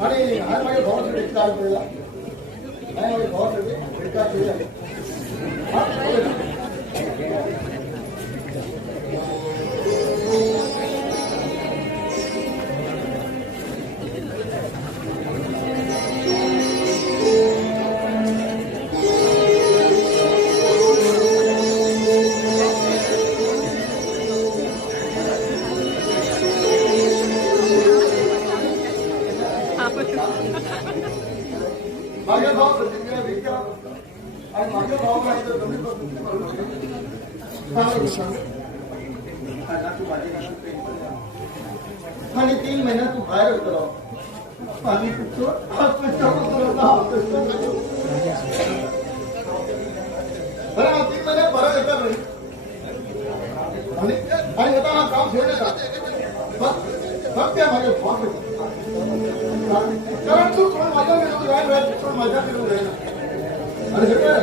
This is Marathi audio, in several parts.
आणि आज माझ्या भावाचं भेट काय केला नाही माझ्या भावाचं भेट काय केलं माझ्या भाव प्रतिक्रिया विचार आणि माझ्या भावाला इथं जमीन आणि 3 महिन्यात तू बाहेर उतराव आणि बरं 3 महिन्यात बरं येतात आणि आता हा काम ठेवण्याचा फक्त माझ्या भाव कारण तू माझ्या विरोध राहील माझ्या विरोध राहील आणि हे काय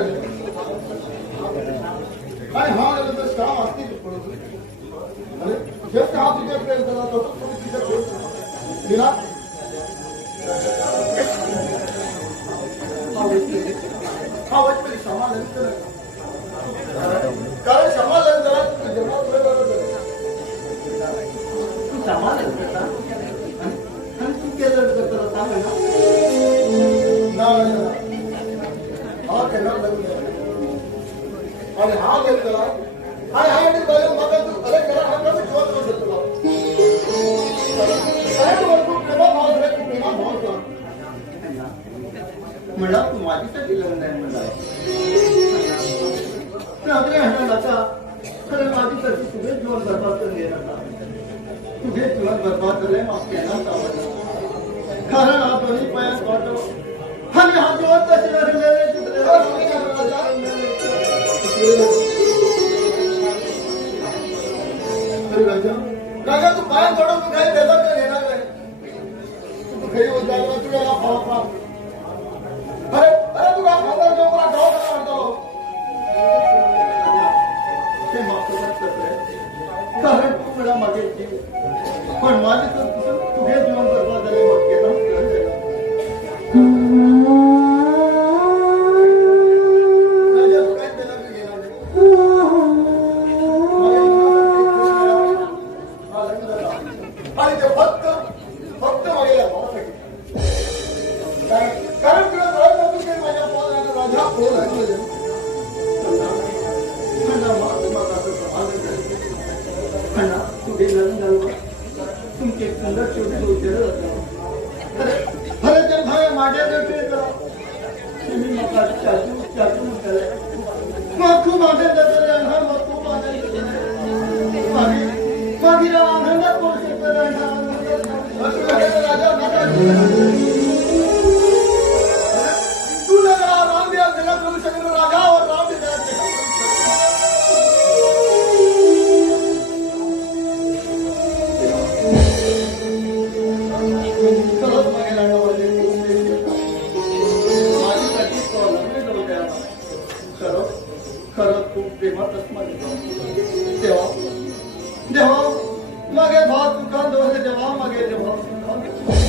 आणि हा नंतर काम असते आणि जस्ट हा तुझ्या प्रेम करत होतो तुम्ही तिथे दिला हा वाटतं समाधान कारण समाधान जरा जेव्हा तू समाधान करता तू केलं करता सांग ना हा केला आणि हा केला हाय हाय आणि मग तू अलग करा हा कसं जीवन करू शकतो म्हणला तू माझीसाठी लग्न आहे म्हणला खरं माझीसाठी तुझे जीवन बरबाद करून येणार तुझे जीवन बरबाद झाले मग केला कारण हा दोन्ही पायात वाटव आणि हा जीवन कशी राजा तू पाया पडव तू काही देतात का घेणार नाही तू घरी होत जायला तुला पाहता अरे अरे तुला खाणार जेव्हा मला गाव कसा म्हणतो ते माफ कारण तू मला मागे पण माझे तर तुझे जीवन बरबाद झाले मग केलं आणि ते फक्त माझ्या भावासाठी कारण तुला कळत नव्हतं की माझ्या भावाला राजा कोण आहे तुझे लग्न झालं तुमचे सुंदर छोटे उद्योग खरं तर भाई माझ्या तुम्ही मला चाचू चाचू म्हणताय मग खूप आनंद मग खूप आनंद माझी आनंदात बोलू शकतो राजा तुला राम या जगा करू शकतो राजा राम खरं खूप प्रेमातच माझे तेव्हा मागे भात दुकान दोन जेव्हा मागे जेव्हा